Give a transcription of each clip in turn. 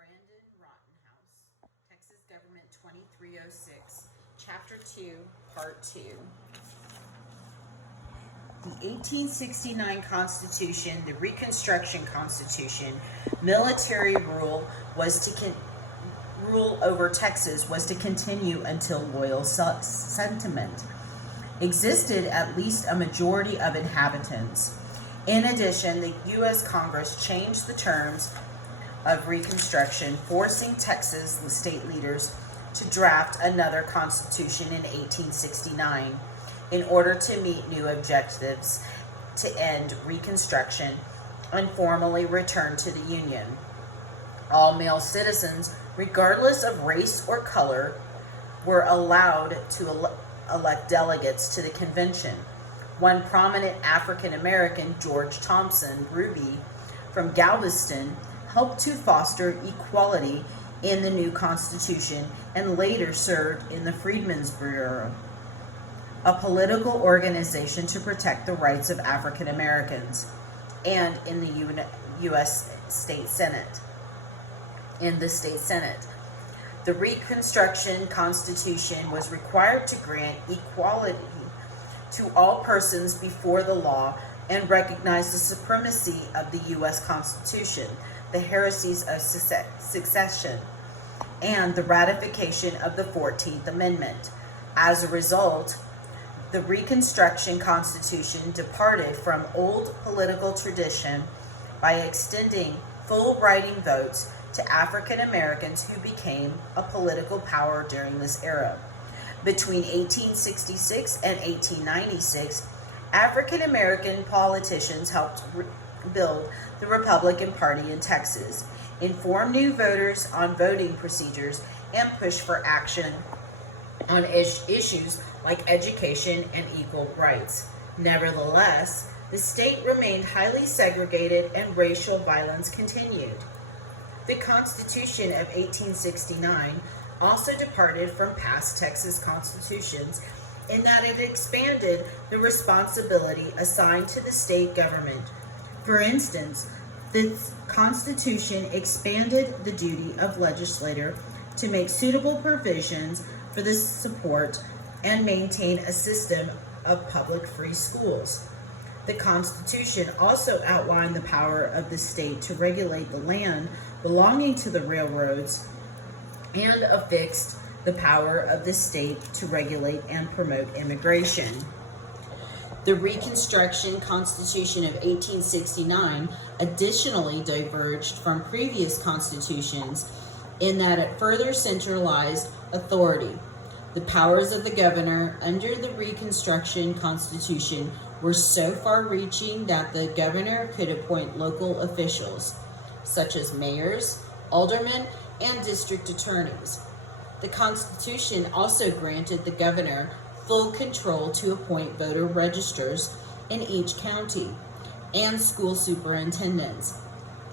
Brandon Rottinghause, Texas Government 2306, Chapter 2, Part 2. The 1869 Constitution, the Reconstruction Constitution, military rule over Texas was to continue until loyal sentiment existed at least a majority of inhabitants. In addition, the U.S. Congress changed the terms of Reconstruction, forcing Texas state leaders to draft another constitution in 1869 in order to meet new objectives to end Reconstruction and formally return to the Union. All male citizens, regardless of race or color, were allowed to elect delegates to the convention. One prominent African American, George Thompson Ruby from Galveston, helped to foster equality in the new Constitution and later served in the Freedmen's Bureau, a political organization to protect the rights of African Americans, and in the U.S. State Senate. The Reconstruction Constitution was required to grant equality to all persons before the law and recognize the supremacy of the U.S. Constitution, the heresies of secession, and the ratification of the 14th Amendment. As a result, the Reconstruction Constitution departed from old political tradition by extending full writing votes to African Americans who became a political power during this era. Between 1866 and 1896, African American politicians helped build the Republican Party in Texas, inform new voters on voting procedures, and push for action on issues like education and equal rights. Nevertheless, the state remained highly segregated and racial violence continued. The Constitution of 1869 also departed from past Texas constitutions in that it expanded the responsibility assigned to the state government. For instance, the Constitution expanded the duty of legislature to make suitable provisions for the support and maintain a system of public free schools. The Constitution also outlined the power of the state to regulate the land belonging to the railroads and affixed the power of the state to regulate and promote immigration. The Reconstruction Constitution of 1869 additionally diverged from previous constitutions in that it further centralized authority. The powers of the governor under the Reconstruction Constitution were so far-reaching that the governor could appoint local officials, such as mayors, aldermen, and district attorneys. The Constitution also granted the governor full control to appoint voter registers in each county and school superintendents.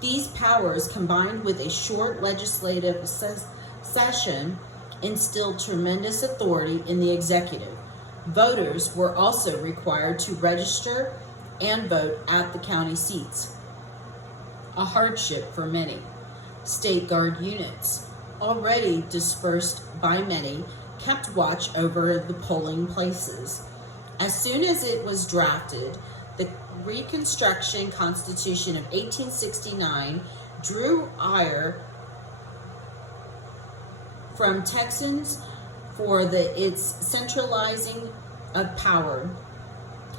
These powers, combined with a short legislative session, instilled tremendous authority in the executive. Voters were also required to register and vote at the county seats, a hardship for many. State Guard units, already dispersed by many, kept watch over the polling places. As soon as it was drafted, the Reconstruction Constitution of 1869 drew ire from Texans for its centralizing of power,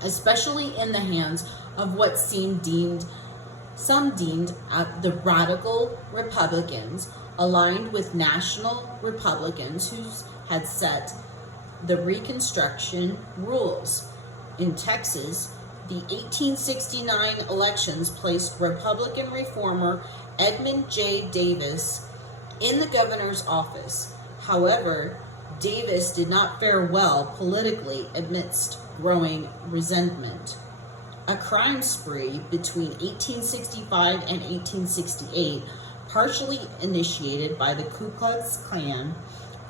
especially in the hands of what some deemed the radical Republicans, aligned with national Republicans who had set the Reconstruction rules. In Texas, the 1869 elections placed Republican reformer Edmund J. Davis in the governor's office. However, Davis did not fare well politically amidst growing resentment. A crime spree between 1865 and 1868, partially initiated by the Ku Klux Klan,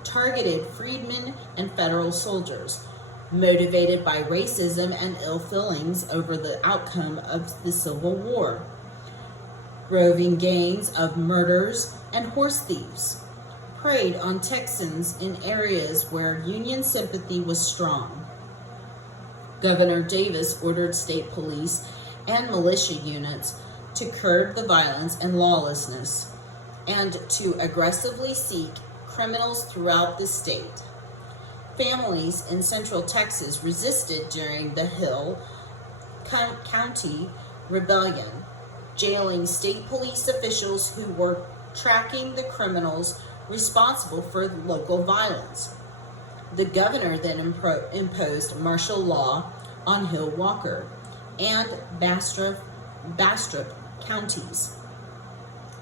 targeted freedmen and federal soldiers, motivated by racism and ill feelings over the outcome of the Civil War. roving gangs of murderers and horse thieves preyed on Texans in areas where Union sympathy was strong. Governor Davis ordered state police and militia units to curb the violence and lawlessness and to aggressively seek criminals throughout the state. Families in Central Texas resisted during the Hill County Rebellion, jailing state police officials who were tracking the criminals responsible for local violence. The governor then imposed martial law on Hill Walker and Bastrop counties.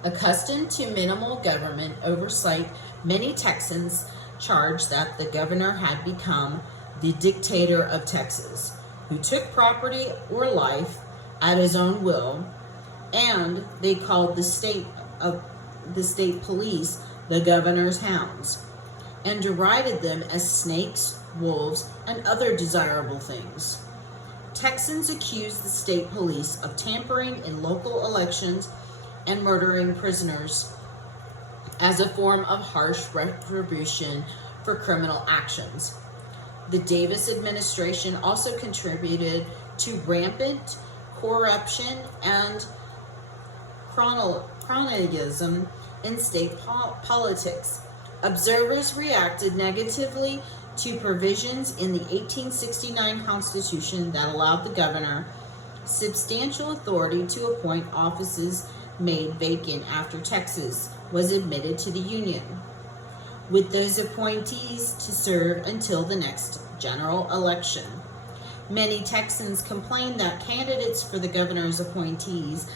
Accustomed to minimal government oversight, many Texans charged that the governor had become the dictator of Texas, who took property or life at his own will, and they called the state police the governor's hounds, and derided them as snakes, wolves, and other desirable things. Texans accused the state police of tampering in local elections and murdering prisoners as a form of harsh retribution for criminal actions. The Davis administration also contributed to rampant corruption and cronyism in state politics. Observers reacted negatively to provisions in the 1869 Constitution that allowed the governor substantial authority to appoint offices made vacant after Texas was admitted to the Union, with those appointees to serve until the next general election. Many Texans complained that candidates for the governor's appointees,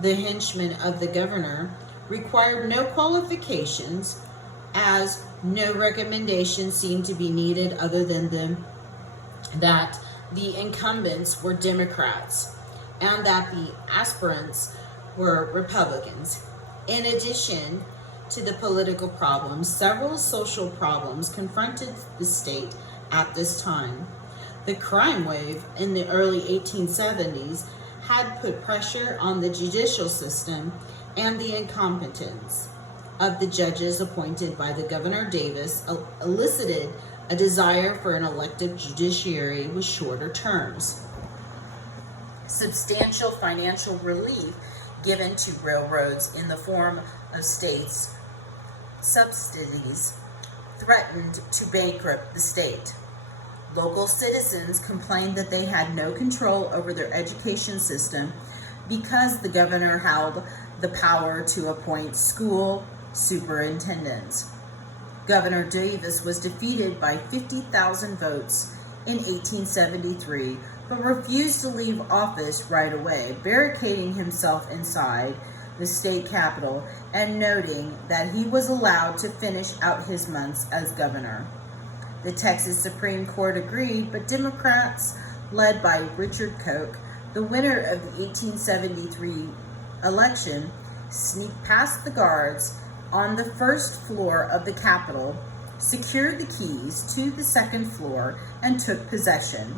the henchmen of the governor, required no qualifications, as no recommendation seemed to be needed other than that the incumbents were Democrats and that the aspirants were Republicans. In addition to the political problems, several social problems confronted the state at this time. The crime wave in the early 1870s had put pressure on the judicial system, and the incompetence of the judges appointed by the Governor Davis elicited a desire for an elective judiciary with shorter terms. Substantial financial relief given to railroads in the form of states' subsidies threatened to bankrupt the state. Local citizens complained that they had no control over their education system because the governor held the power to appoint school superintendents. Governor Davis was defeated by 50,000 votes in 1873, but refused to leave office right away, barricading himself inside the state capitol and noting that he was allowed to finish out his months as governor. The Texas Supreme Court agreed, but Democrats, led by Richard Koch, the winner of the 1873 election, sneaked past the guards on the first floor of the Capitol, secured the keys to the second floor, and took possession.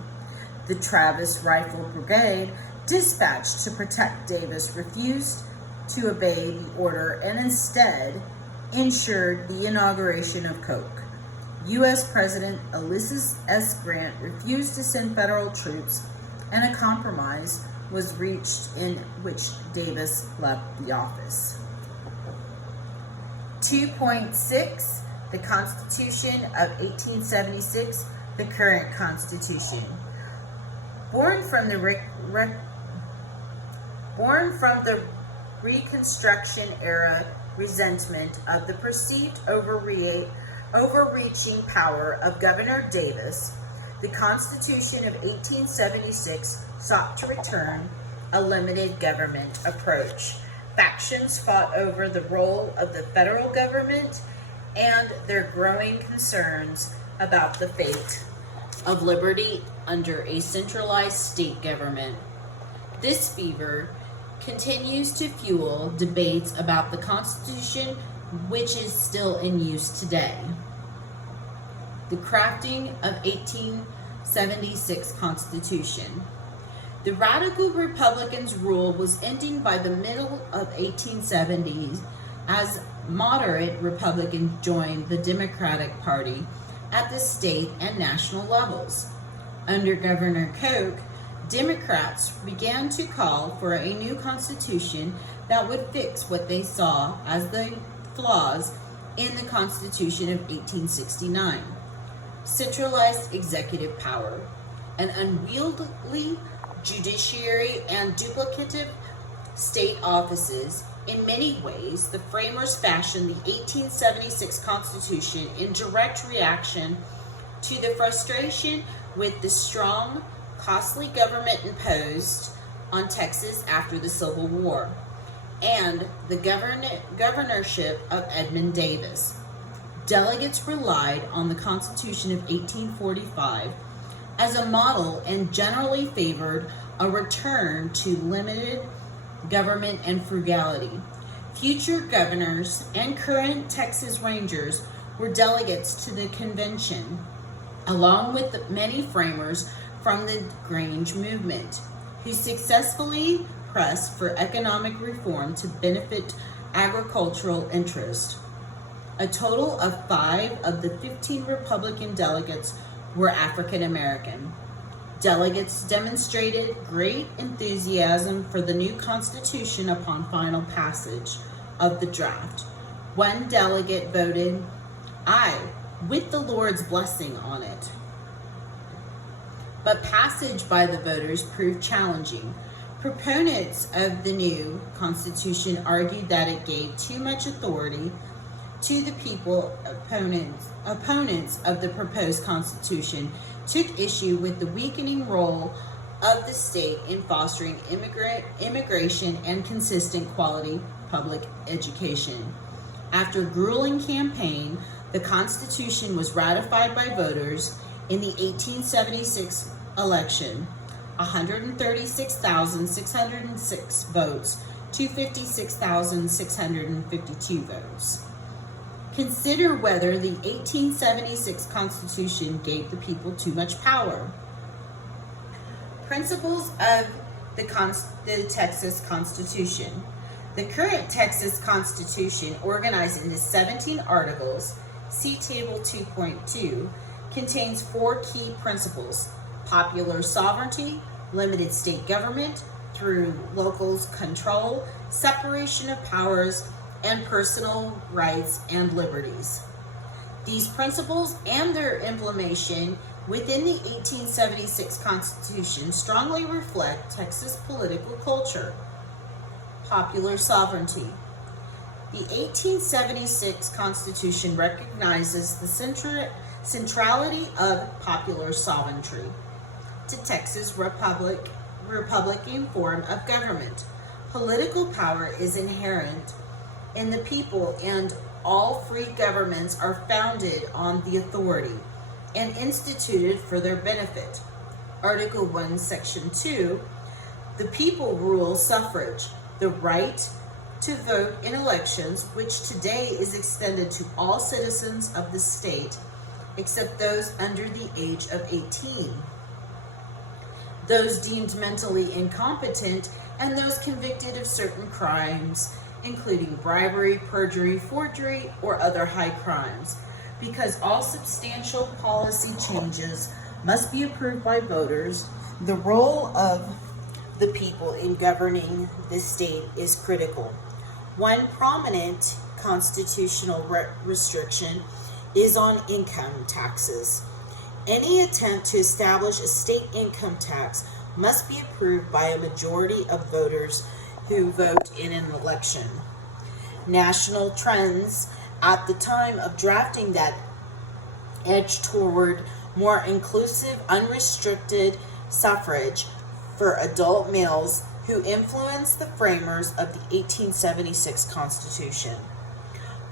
The Travis Rifle Brigade, dispatched to protect Davis, refused to obey the order and instead ensured the inauguration of Koch. U.S. President Ulysses S. Grant refused to send federal troops, and a compromise was reached in which Davis left the office. 2.6 The Constitution of 1876, the current Constitution. Born from the Reconstruction era resentment of the perceived overreaching power of Governor Davis, the Constitution of 1876 sought to return a limited government approach. Factions fought over the role of the federal government and their growing concerns about the fate of liberty under a centralized state government. This fever continues to fuel debates about the Constitution, which is still in use today. The crafting of 1876 Constitution. The radical Republicans' rule was ending by the middle of 1870s as moderate Republicans joined the Democratic Party at the state and national levels. Under Governor Koch, Democrats began to call for a new constitution that would fix what they saw as the flaws in the Constitution of 1869. Centralized executive power, an unwieldy judiciary, and duplicative state offices. In many ways, the framers fashioned the 1876 Constitution in direct reaction to the frustration with the strong, costly government imposed on Texas after the Civil War and the governorship of Edmund Davis. Delegates relied on the Constitution of 1845 as a model and generally favored a return to limited government and frugality. Future governors and current Texas Rangers were delegates to the convention, along with the many framers from the Grange movement, who successfully pressed for economic reform to benefit agricultural interests. A total of 5 of the 15 Republican delegates were African American. Delegates demonstrated great enthusiasm for the new Constitution upon final passage of the draft. One delegate voted aye, with the Lord's blessing on it. But passage by the voters proved challenging. Proponents of the new Constitution argued that it gave too much authority to the people. Opponents of the proposed Constitution took issue with the weakening role of the state in fostering immigration and consistent quality public education. After a grueling campaign, the Constitution was ratified by voters in the 1876 election, 136,606 votes to 56,652 votes. Consider whether the 1876 Constitution gave the people too much power. Principles of the Texas Constitution. The current Texas Constitution, organized into 17 articles, see Table 2.2, contains 4 key principles: popular sovereignty, limited state government through locals' control, separation of powers, and personal rights and liberties. These principles and their implementation within the 1876 Constitution strongly reflect Texas political culture. Popular sovereignty. The 1876 Constitution recognizes the centrality of popular sovereignty to Texas Republican form of government. Political power is inherent in the people, and all free governments are founded on the authority and instituted for their benefit. Article 1, Section 2, the people rule suffrage, the right to vote in elections, which today is extended to all citizens of the state except those under the age of 18, those deemed mentally incompetent, and those convicted of certain crimes, including bribery, perjury, forgery, or other high crimes. Because all substantial policy changes must be approved by voters, the role of the people in governing the state is critical. One prominent constitutional restriction is on income taxes. Any attempt to establish a state income tax must be approved by a majority of voters who vote in an election. National trends at the time of drafting that edged toward more inclusive, unrestricted suffrage for adult males who influenced the framers of the 1876 Constitution.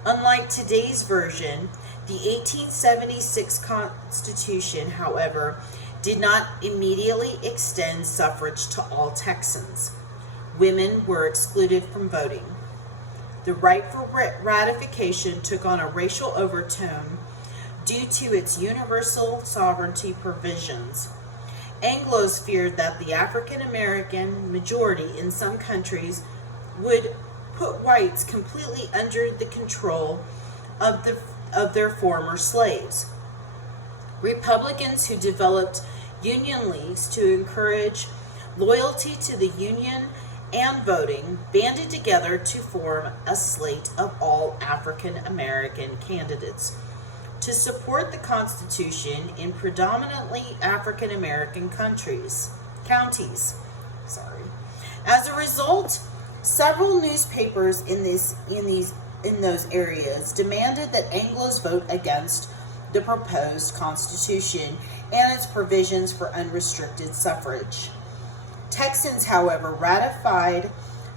Unlike today's version, the 1876 Constitution, however, did not immediately extend suffrage to all Texans. Women were excluded from voting. The right for ratification took on a racial overtone due to its universal sovereignty provisions. Anglos feared that the African American majority in some countries would put whites completely under the control of their former slaves. Republicans who developed union leagues to encourage loyalty to the Union and voting banded together to form a slate of all African American candidates to support the Constitution in predominantly African American counties. As a result, several newspapers in those areas demanded that Anglos vote against the proposed Constitution and its provisions for unrestricted suffrage. Texans, however, ratified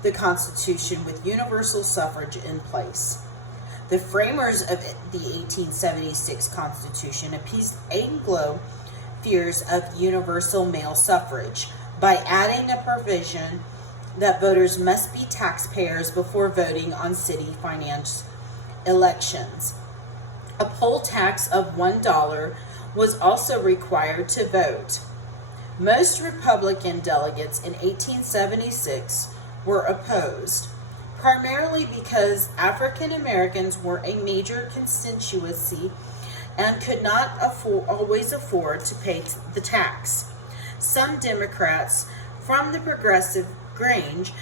the Constitution with universal suffrage in place. The framers of the 1876 Constitution appeased Anglo fears of universal male suffrage by adding a provision that voters must be taxpayers before voting on city finance elections. A poll tax of $1 was also required to vote. Most Republican delegates in 1876 were opposed, primarily because African Americans were a major constituency and could not always afford to pay the tax. Some Democrats from the Progressive Grange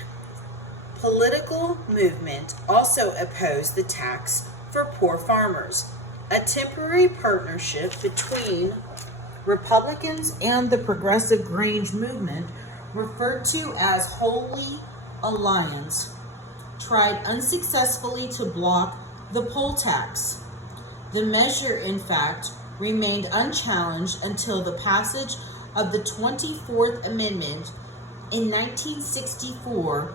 political movement also opposed the tax for poor farmers. A temporary partnership between Republicans and the Progressive Grange movement, referred to as Holy Alliance, tried unsuccessfully to block the poll tax. The measure, in fact, remained unchallenged until the passage of the 24th Amendment in 1964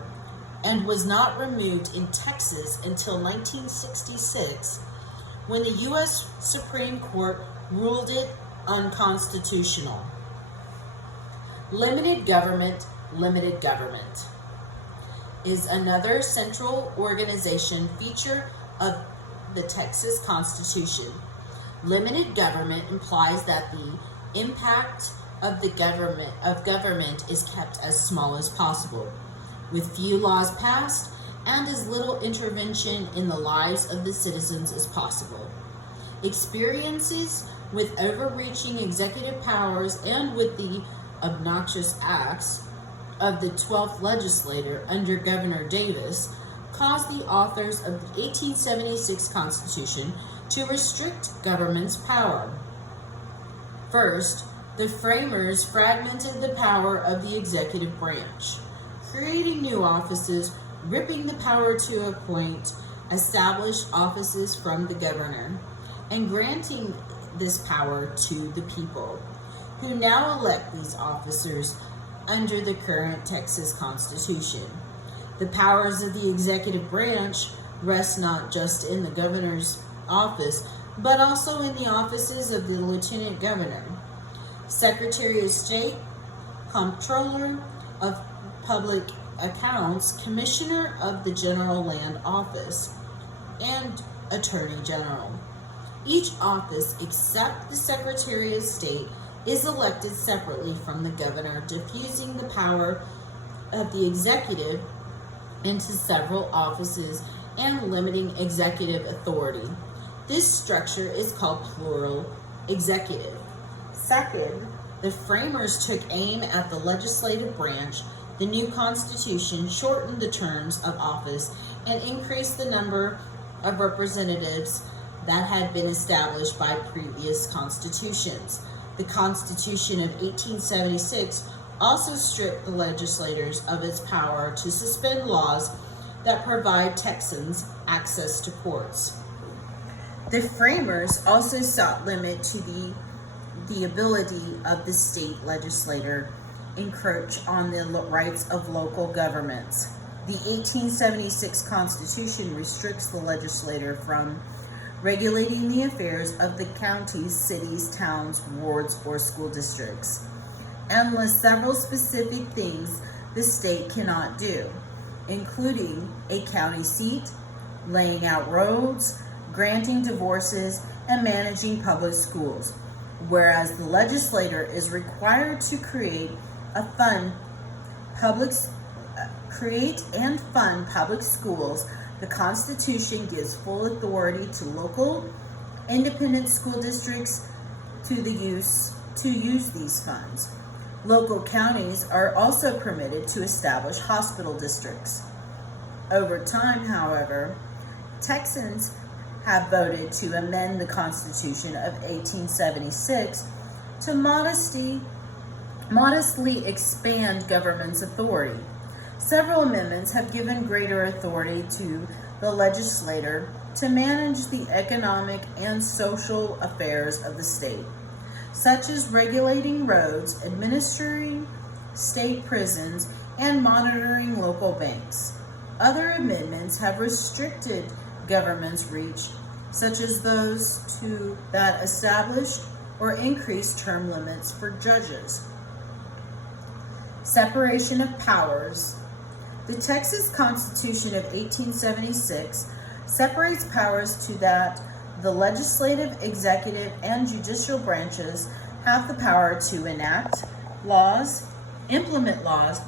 and was not removed in Texas until 1966, when the U.S. Supreme Court ruled it unconstitutional. Limited government is another central organization feature of the Texas Constitution. Limited government implies that the impact of the government is kept as small as possible, with few laws passed and as little intervention in the lives of the citizens as possible. Experiences with overreaching executive powers and with the obnoxious acts of the 12th legislature under Governor Davis caused the authors of the 1876 Constitution to restrict government's power. First, the framers fragmented the power of the executive branch, creating new offices, ripping the power to appoint established offices from the governor, and granting this power to the people, who now elect these officers under the current Texas Constitution. The powers of the executive branch rest not just in the governor's office, but also in the offices of the lieutenant governor, secretary of state, comptroller of public accounts, commissioner of the general land office, and attorney general. Each office, except the secretary of state, is elected separately from the governor, diffusing the power of the executive into several offices and limiting executive authority. This structure is called plural executive. Second, the framers took aim at the legislative branch. The new Constitution shortened the terms of office and increased the number of representatives that had been established by previous constitutions. The Constitution of 1876 also stripped the legislators of its power to suspend laws that provide Texans access to courts. The framers also sought limit to the ability of the state legislature encroach on the rights of local governments. The 1876 Constitution restricts the legislature from regulating the affairs of the counties, cities, towns, wards, or school districts, and lists several specific things the state cannot do, including a county seat, laying out roads, granting divorces, and managing public schools. whereas the legislator is required to create and fund public schools, the Constitution gives full authority to local independent school districts to use these funds. Local counties are also permitted to establish hospital districts. Over time, however, Texans have voted to amend the Constitution of 1876 to modestly expand government's authority. Several amendments have given greater authority to the legislator to manage the economic and social affairs of the state, such as regulating roads, administering state prisons, and monitoring local banks. Other amendments have restricted government's reach, such as those that established or increased term limits for judges. Separation of powers. The Texas Constitution of 1876 separates powers to that the legislative, executive, and judicial branches have the power to enact laws, implement laws,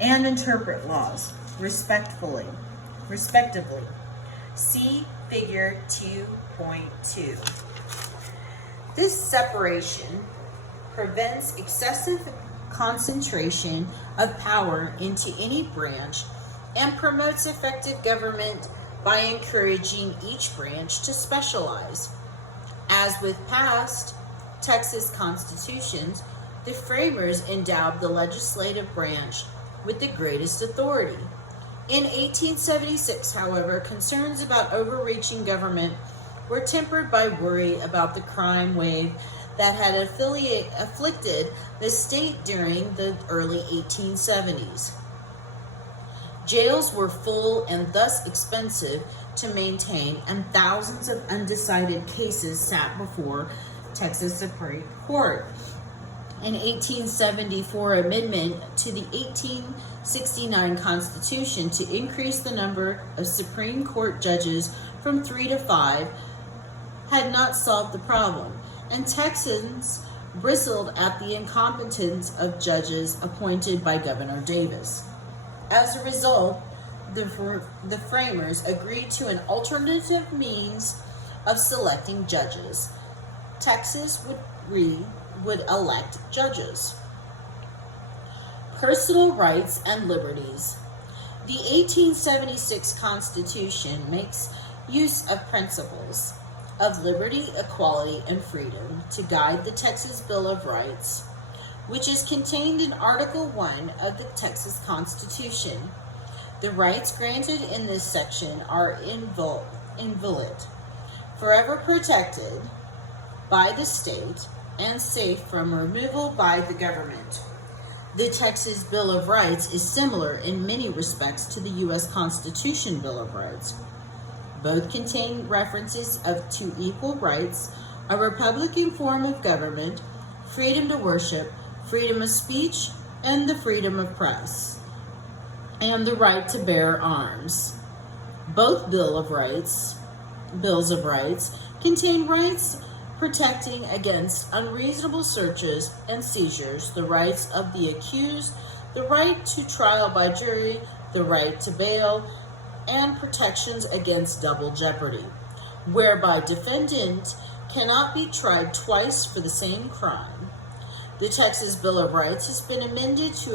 and interpret laws, respectively. See Figure 2.2. This separation prevents excessive concentration of power into any branch and promotes effective government by encouraging each branch to specialize. As with past Texas constitutions, the framers endowed the legislative branch with the greatest authority. In 1876, however, concerns about overreaching government were tempered by worry about the crime wave that had afflicted the state during the early 1870s. Jails were full and thus expensive to maintain, and thousands of undecided cases sat before Texas Supreme Court. An 1874 amendment to the 1869 Constitution to increase the number of Supreme Court judges from 3 to 5 had not solved the problem, and Texans bristled at the incompetence of judges appointed by Governor Davis. As a result, the framers agreed to an alternative means of selecting judges. Texas would elect judges. Personal rights and liberties. The 1876 Constitution makes use of principles of liberty, equality, and freedom to guide the Texas Bill of Rights, which is contained in Article 1 of the Texas Constitution. The rights granted in this section are inviolate, forever protected by the state, and safe from removal by the government. The Texas Bill of Rights is similar in many respects to the U.S. Constitution Bill of Rights. Both contain references to equal rights, a republican form of government, freedom to worship, freedom of speech, and the freedom of press, and the right to bear arms. Both Bills of Rights contain rights protecting against unreasonable searches and seizures, the rights of the accused, the right to trial by jury, the right to bail, and protections against double jeopardy, whereby defendant cannot be tried twice for the same crime. The Texas Bill of Rights has been amended to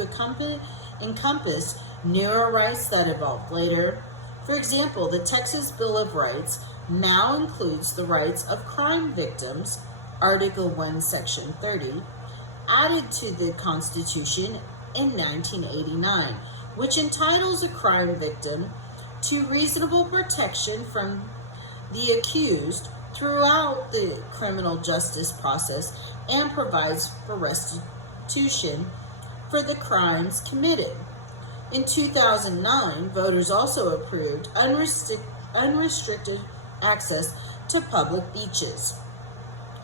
encompass newer rights that evolved later. For example, the Texas Bill of Rights now includes the rights of crime victims, Article 1, Section 30, added to the Constitution in 1989, which entitles a crime victim to reasonable protection from the accused throughout the criminal justice process and provides for restitution for the crimes committed. In 2009, voters also approved unrestricted access to public beaches.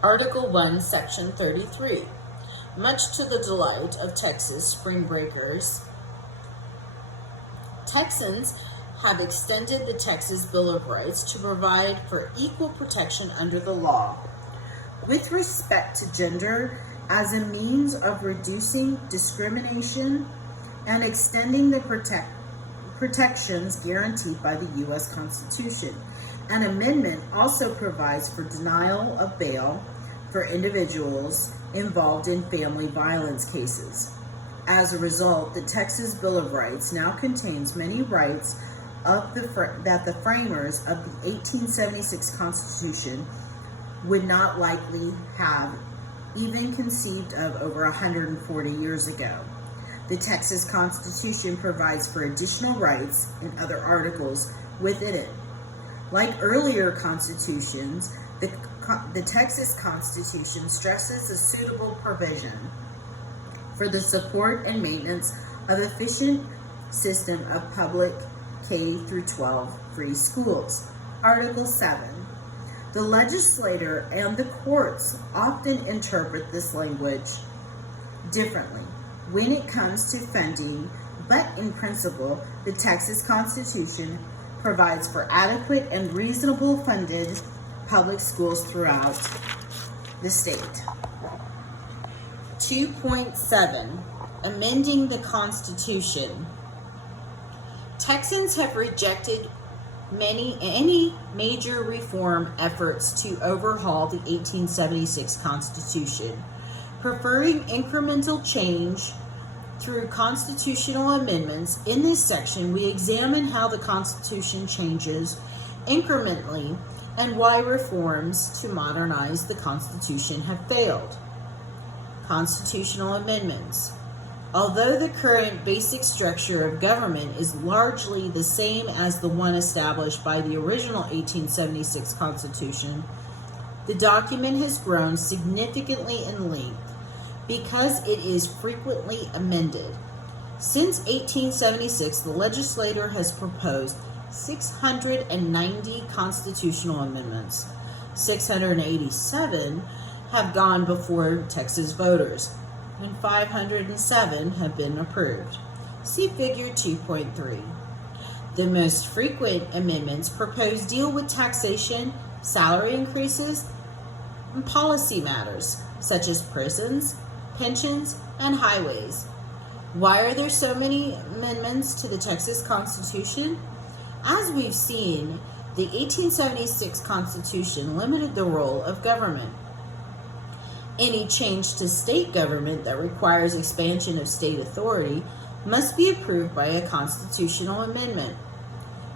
Article 1, Section 33. Much to the delight of Texas spring breakers, Texans have extended the Texas Bill of Rights to provide for equal protection under the law. with respect to gender as a means of reducing discrimination and extending the protections guaranteed by the U.S. Constitution. An amendment also provides for denial of bail for individuals involved in family violence cases. As a result, the Texas Bill of Rights now contains many rights that the framers of the 1876 Constitution would not likely have even conceived of over 140 years ago. The Texas Constitution provides for additional rights in other articles within it. Like earlier constitutions, the Texas Constitution stresses a suitable provision for the support and maintenance of efficient system of public K through 12 free schools. Article 7. The legislature and the courts often interpret this language differently when it comes to funding, but in principle, the Texas Constitution provides for adequate and reasonable funded public schools throughout the state. 2.7. Amending the Constitution. Texans have rejected any major reform efforts to overhaul the 1876 Constitution, preferring incremental change through constitutional amendments. In this section, we examine how the Constitution changes incrementally and why reforms to modernize the Constitution have failed. Constitutional amendments. Although the current basic structure of government is largely the same as the one established by the original 1876 Constitution, the document has grown significantly in length because it is frequently amended. Since 1876, the legislature has proposed 690 constitutional amendments. 687 have gone before Texas voters, and 507 have been approved. See Figure 2.3. The most frequent amendments proposed deal with taxation, salary increases, and policy matters, such as prisons, pensions, and highways. Why are there so many amendments to the Texas Constitution? As we've seen, the 1876 Constitution limited the role of government. Any change to state government that requires expansion of state authority must be approved by a constitutional amendment.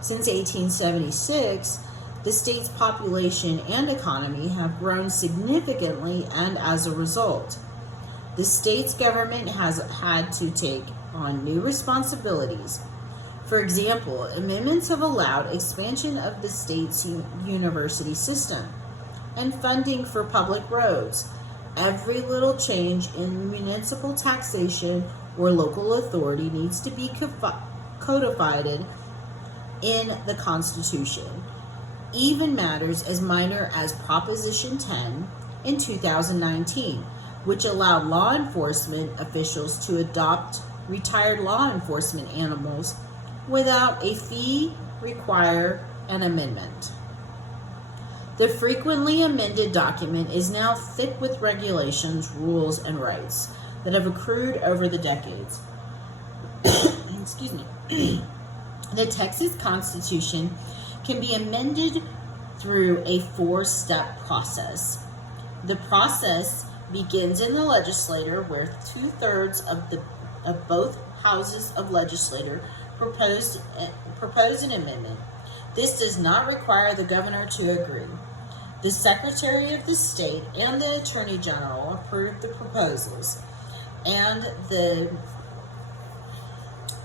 Since 1876, the state's population and economy have grown significantly, and as a result, the state's government has had to take on new responsibilities. For example, amendments have allowed expansion of the state's university system and funding for public roads. Every little change in municipal taxation or local authority needs to be codified in the Constitution. Even matters as minor as Proposition 10 in 2019, which allowed law enforcement officials to adopt retired law enforcement animals without a fee, require an amendment. The frequently amended document is now thick with regulations, rules, and rights that have accrued over the decades. Excuse me. The Texas Constitution can be amended through a 4-step process. The process begins in the legislature, where 2/3 of both houses of legislature propose an amendment. This does not require the governor to agree. The Secretary of the State and the Attorney General approve the proposals, and the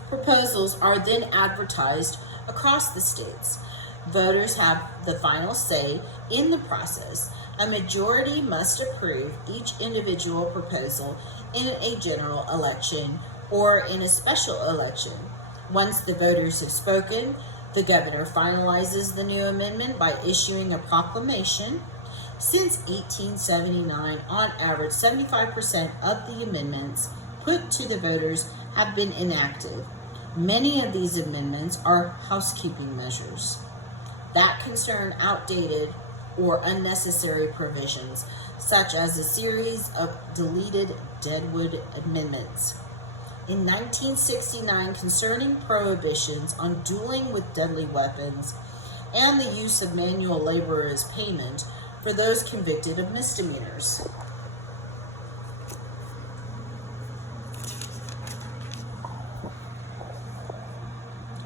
proposals are then advertised across the states. Voters have the final say in the process. A majority must approve each individual proposal in a general election or in a special election. Once the voters have spoken, the governor finalizes the new amendment by issuing a proclamation. Since 1879, on average, 75% of the amendments put to the voters have been enacted. Many of these amendments are housekeeping measures that concern outdated or unnecessary provisions, such as a series of deleted Deadwood amendments. In 1969, concerning prohibitions on dueling with deadly weapons and the use of manual labor as payment for those convicted of misdemeanors.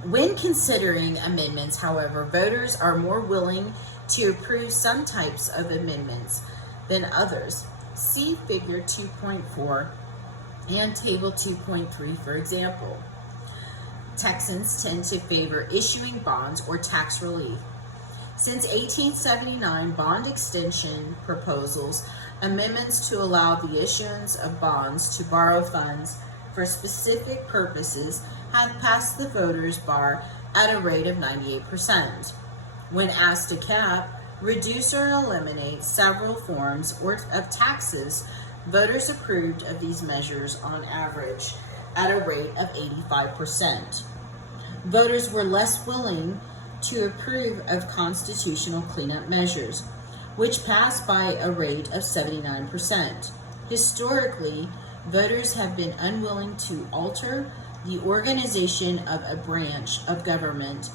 When considering amendments, however, voters are more willing to approve some types of amendments than others. See Figure 2.4 and Table 2.3 for example. Texans tend to favor issuing bonds or tax relief. Since 1879, bond extension proposals, amendments to allow the issuance of bonds to borrow funds for specific purposes, have passed the voters' bar at a rate of 98%. When asked to cap, reduce, or eliminate several forms of taxes, voters approved of these measures on average at a rate of 85%. Voters were less willing to approve of constitutional cleanup measures, which passed by a rate of 79%. Historically, voters have been unwilling to alter the organization of a branch of government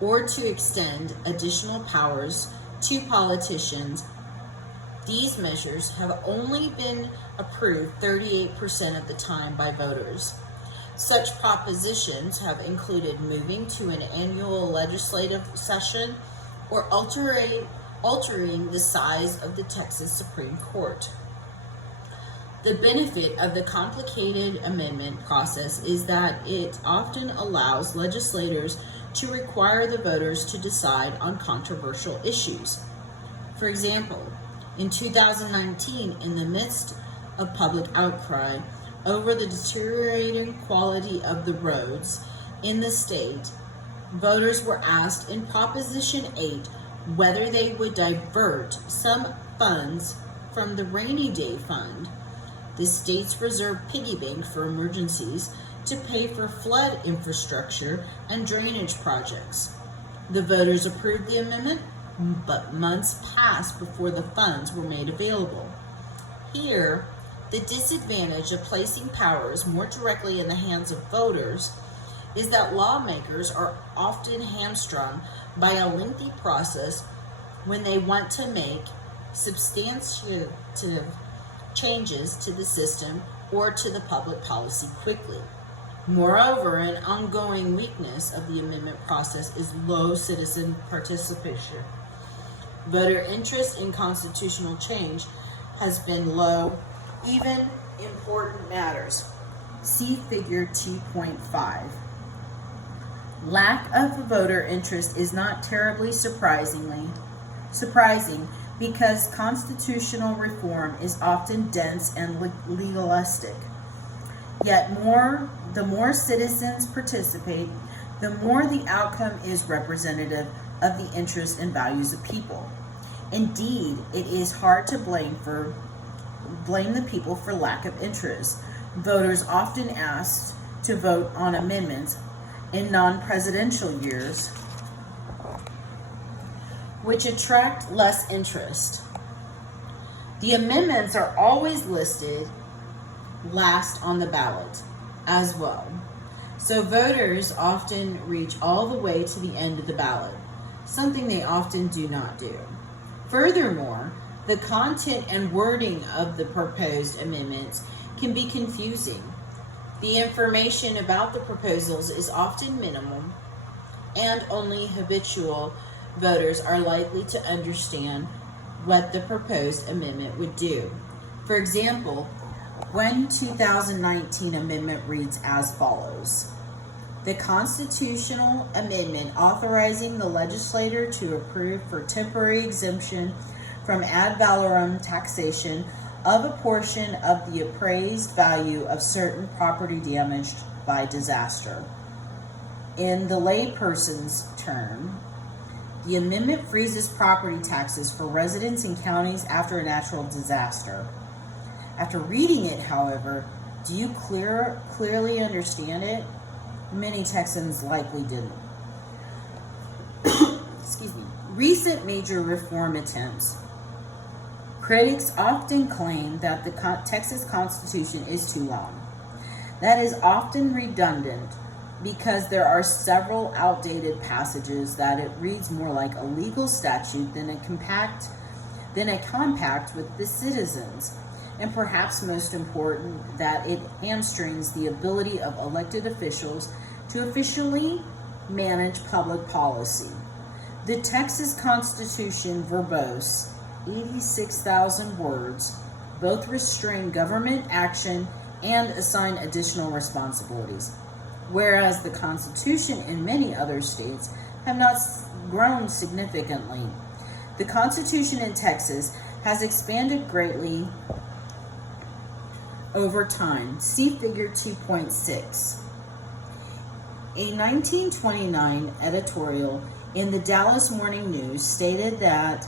or to extend additional powers to politicians. These measures have only been approved 38% of the time by voters. Such propositions have included moving to an annual legislative session or altering the size of the Texas Supreme Court. The benefit of the complicated amendment process is that it often allows legislators to require the voters to decide on controversial issues. For example, in 2019, in the midst of public outcry over the deteriorating quality of the roads in the state, voters were asked in Proposition 8 whether they would divert some funds from the Rainy Day Fund, the state's reserve piggy bank for emergencies, to pay for flood infrastructure and drainage projects. The voters approved the amendment, but months passed before the funds were made available. Here, the disadvantage of placing powers more directly in the hands of voters is that lawmakers are often hamstrung by a lengthy process when they want to make substantive changes to the system or to the public policy quickly. Moreover, an ongoing weakness of the amendment process is low citizen participation. Voter interest in constitutional change has been low, even important matters. See Figure 2.5. Lack of voter interest is not terribly surprising because constitutional reform is often dense and legalistic. Yet the more citizens participate, the more the outcome is representative of the interests and values of people. Indeed, it is hard to blame the people for lack of interest. Voters often asked to vote on amendments in non-presidential years, which attract less interest. The amendments are always listed last on the ballot as well. So voters often reach all the way to the end of the ballot, something they often do not do. Furthermore, the content and wording of the proposed amendments can be confusing. The information about the proposals is often minimal, and only habitual voters are likely to understand what the proposed amendment would do. For example, one 2019 amendment reads as follows: the constitutional amendment authorizing the legislature to approve for temporary exemption from ad valorem taxation of a portion of the appraised value of certain property damaged by disaster. In the layperson's term, the amendment freezes property taxes for residents in counties after a natural disaster. After reading it, however, do you clearly understand it? Many Texans likely didn't. Excuse me. Recent major reform attempts. Critics often claim that the Texas Constitution is too long. That is often redundant because there are several outdated passages that it reads more like a legal statute than a compact with the citizens, and perhaps most important, that it hamstrings the ability of elected officials to officially manage public policy. The Texas Constitution, verbose, 86,000 words, both restrain government action and assign additional responsibilities, whereas the Constitution in many other states have not grown significantly. The Constitution in Texas has expanded greatly over time. See Figure 2.6. A 1929 editorial in the Dallas Morning News stated that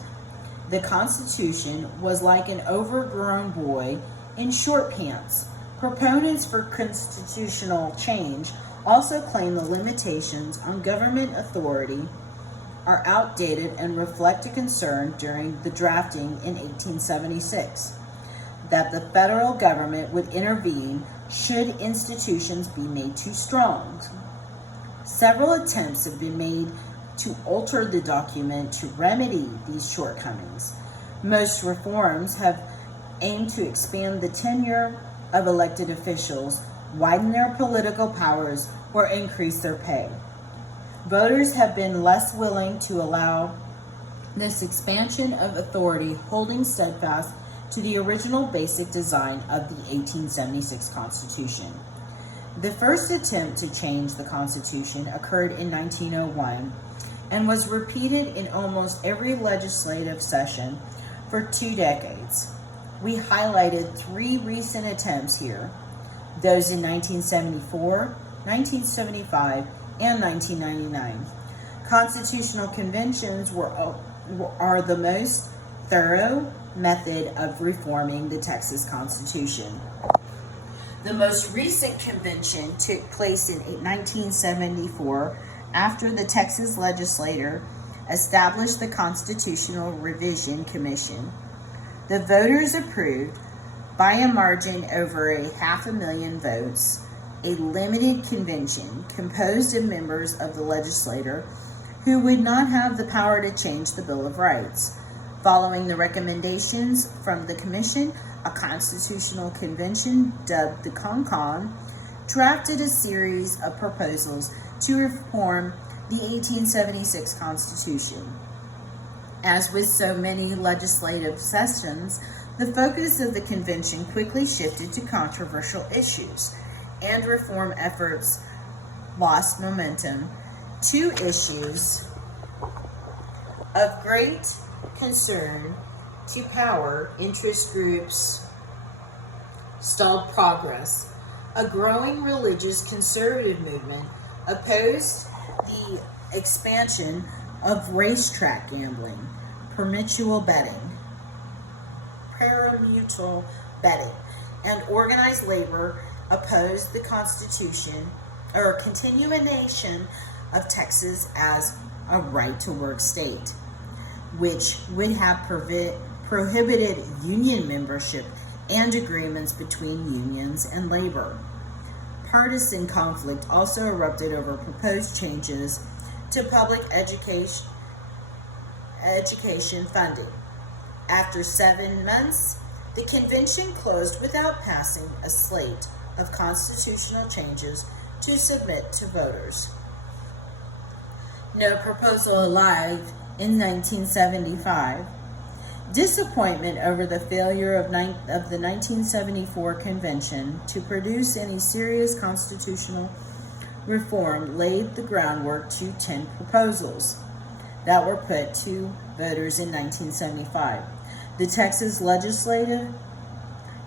the Constitution was like an overgrown boy in short pants. Proponents for constitutional change also claim the limitations on government authority are outdated and reflect a concern during the drafting in 1876 that the federal government would intervene should institutions be made too strong. Several attempts have been made to alter the document to remedy these shortcomings. Most reforms have aimed to expand the tenure of elected officials, widen their political powers, or increase their pay. Voters have been less willing to allow this expansion of authority, holding steadfast to the original basic design of the 1876 Constitution. The first attempt to change the Constitution occurred in 1901 and was repeated in almost every legislative session for 2 decades. We highlighted 3 recent attempts here, those in 1974, 1975, and 1999. Constitutional conventions are the most thorough method of reforming the Texas Constitution. The most recent convention took place in 1974 after the Texas legislature established the Constitutional Revision Commission. The voters approved, by a margin over 500,000 votes, a limited convention composed of members of the legislature who would not have the power to change the Bill of Rights. Following the recommendations from the commission, a constitutional convention dubbed the CONCON drafted a series of proposals to reform the 1876 Constitution. As with so many legislative sessions, the focus of the convention quickly shifted to controversial issues, and reform efforts lost momentum. 2 issues of great concern to power interest groups stalled progress. A growing religious conservative movement opposed the expansion of racetrack gambling, permutual betting, and organized labor opposed the Constitution or continuation of Texas as a right-to-work state, which would have prohibited union membership and agreements between unions and labor. Partisan conflict also erupted over proposed changes to public education funding. After 7 months, the convention closed without passing a slate of constitutional changes to submit to voters. No proposal arrived in 1975. Disappointment over the failure of the 1974 convention to produce any serious constitutional reform laid the groundwork to 10 proposals that were put to voters in 1975. The Texas Legislative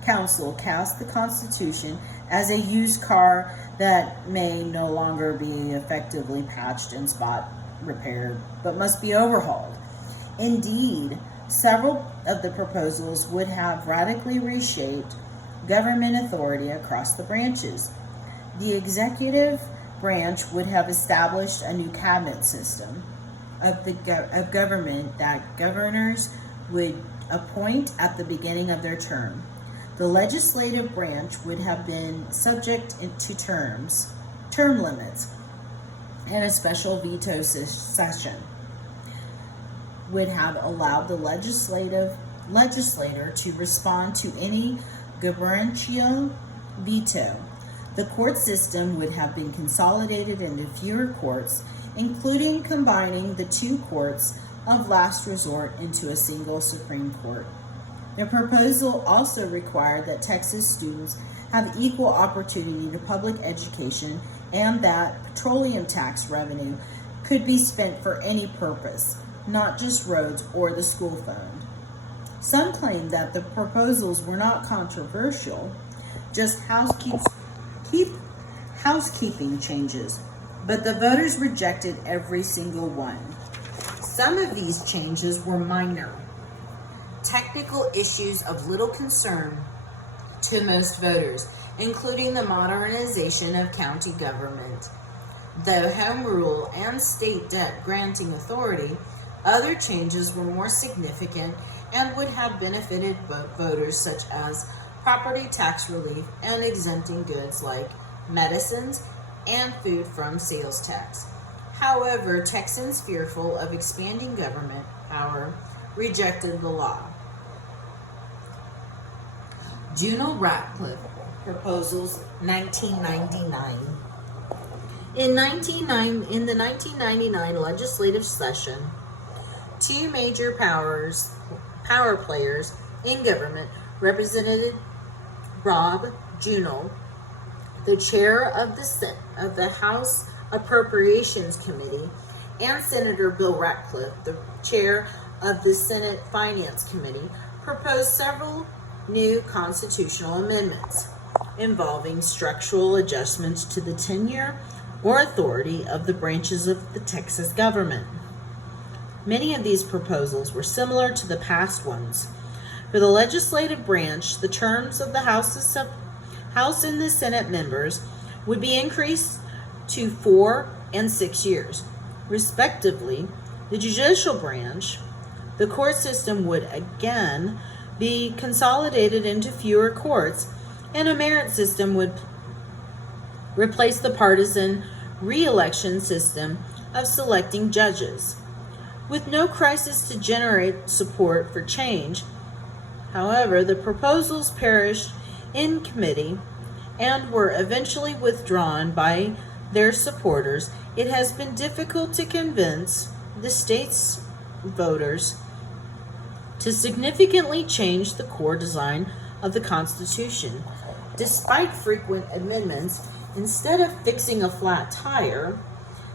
Council cast the Constitution as a used car that may no longer be effectively patched and spot repaired, but must be overhauled. Indeed, several of the proposals would have radically reshaped government authority across the branches. The executive branch would have established a new cabinet system, of government that governors would appoint at the beginning of their term. The legislative branch would have been subject to term limits, and a special veto session would have allowed the legislator to respond to any gubernatorial veto. The court system would have been consolidated into fewer courts, including combining the two courts of last resort into a single Supreme Court. The proposal also required that Texas students have equal opportunity to public education and that petroleum tax revenue could be spent for any purpose, not just roads or the school fund. Some claim that the proposals were not controversial, just housekeeping changes, but the voters rejected every single one. Some of these changes were minor, technical issues of little concern to most voters, including the modernization of county government, the home rule, and state debt granting authority. Other changes were more significant and would have benefited voters, such as property tax relief and exempting goods like medicines and food from sales tax. However, Texans fearful of expanding government power rejected the law. Juno Ratcliffe Proposals, 1999. In the 1999 legislative session, two major power players in government, Representative Rob Juneau, the chair of the House Appropriations Committee, and Senator Bill Ratcliffe, the chair of the Senate Finance Committee, proposed several new constitutional amendments involving structural adjustments to the tenure or authority of the branches of the Texas government. Many of these proposals were similar to the past ones. For the legislative branch, the terms of the House and the Senate members would be increased to 4 and 6 years, respectively. The judicial branch, the court system would again be consolidated into fewer courts, and a merit system would replace the partisan re-election system of selecting judges. With no crisis to generate support for change, however, the proposals perished in committee and were eventually withdrawn by their supporters. It has been difficult to convince the state's voters to significantly change the core design of the Constitution. Despite frequent amendments, instead of fixing a flat tire,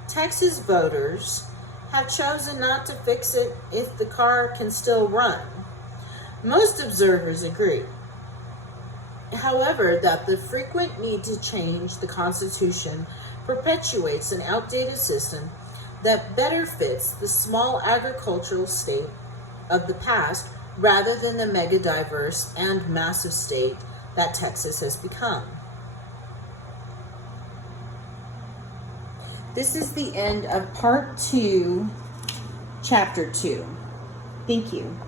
Texas voters have chosen not to fix it if the car can still run. Most observers agree, however, that the frequent need to change the Constitution perpetuates an outdated system that better fits the small agricultural state of the past rather than the mega diverse and massive state that Texas has become. This is the end of part 2, chapter 2. Thank you.